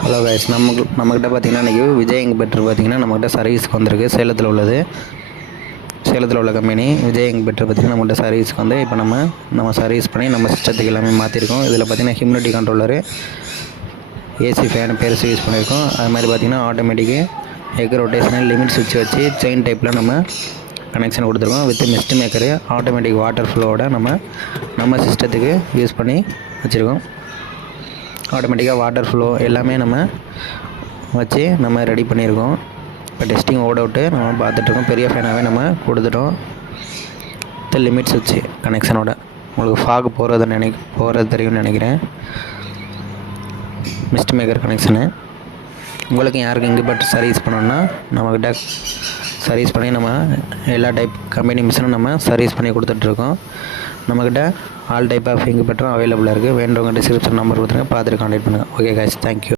Hello guys நமக்கு நம்மக்கிட்ட பார்த்தீங்கன்னா இன்றைக்கி விஜய் இங்க் பெட்ரு பார்த்தீங்கன்னா நம்மக்கிட்ட சர்வீஸ்க்கு வந்திருக்கு. சேலத்தில் உள்ளது. சேலத்தில் உள்ள கம்பெனி விஜய் இங்க் பெட்ரு பார்த்தீங்கன்னா நம்மகிட்ட சர்வீஸ்க்கு வந்து இப்போ நம்ம நம்ம சர்வீஸ் பண்ணி நம்ம சிஸ்டத்துக்கு எல்லாமே மாற்றிருக்கோம் இதில் பார்த்தீங்கன்னா humidity controller AC fan pair use பண்ணியிருக்கோம் அது மாதிரி பார்த்தீங்கன்னா ஆட்டோமேட்டிக்கு எக் ரொட்டேஷனல் லிமிட் சுவிட்ச் வச்சு செயின் டைப்பில் நம்ம கனெக்ஷன் கொடுத்துருக்கோம். With mist maker automatic water ஃப்ளோவோட நம்ம நம்ம சிஸ்டத்துக்கு யூஸ் பண்ணி வச்சுருக்கோம். ஆட்டோமேட்டிக்காக வாட்டர் ஃப்ளோ எல்லாமே நம்ம வச்சு நம்ம ரெடி பண்ணியிருக்கோம். இப்போ டெஸ்டிங் ஓட் அவுட்டு நம்ம பார்த்துட்ருக்கோம் பெரிய ஃபேனாகவே நம்ம கொடுத்துட்டோம். வித் லிமிட் சுவிட்ச் கனெக்ஷனோட உங்களுக்கு ஃபாக் போகிறது நினை போகிறது தெரியும்னு நினைக்கிறேன். மிஸ்ட் மேக்கர் கனெக்ஷனு உங்களுக்கு யாருக்கு இங்கே பட் சர்வீஸ் பண்ணணுன்னா நம்மக்கிட்ட சர்வீஸ் பண்ணி நம்ம எல்லா டைப் கம்பெனி மிஷினும் நம்ம சர்வீஸ் பண்ணி கொடுத்துட்ருக்கோம். நம்மக்கிட்ட ஆல் டைப் ஆஃப் இங்கு பெட்ரும் அவைலபிளாக இருக்குது வேண்டவங்க டிஸ்கிரிப்ஷன் நம்பர் கொடுத்துருங்க. பார்த்துட்டு கான்டாக்ட் பண்ணுங்கள் ஓகே காய்ஸ் தேங்க்யூ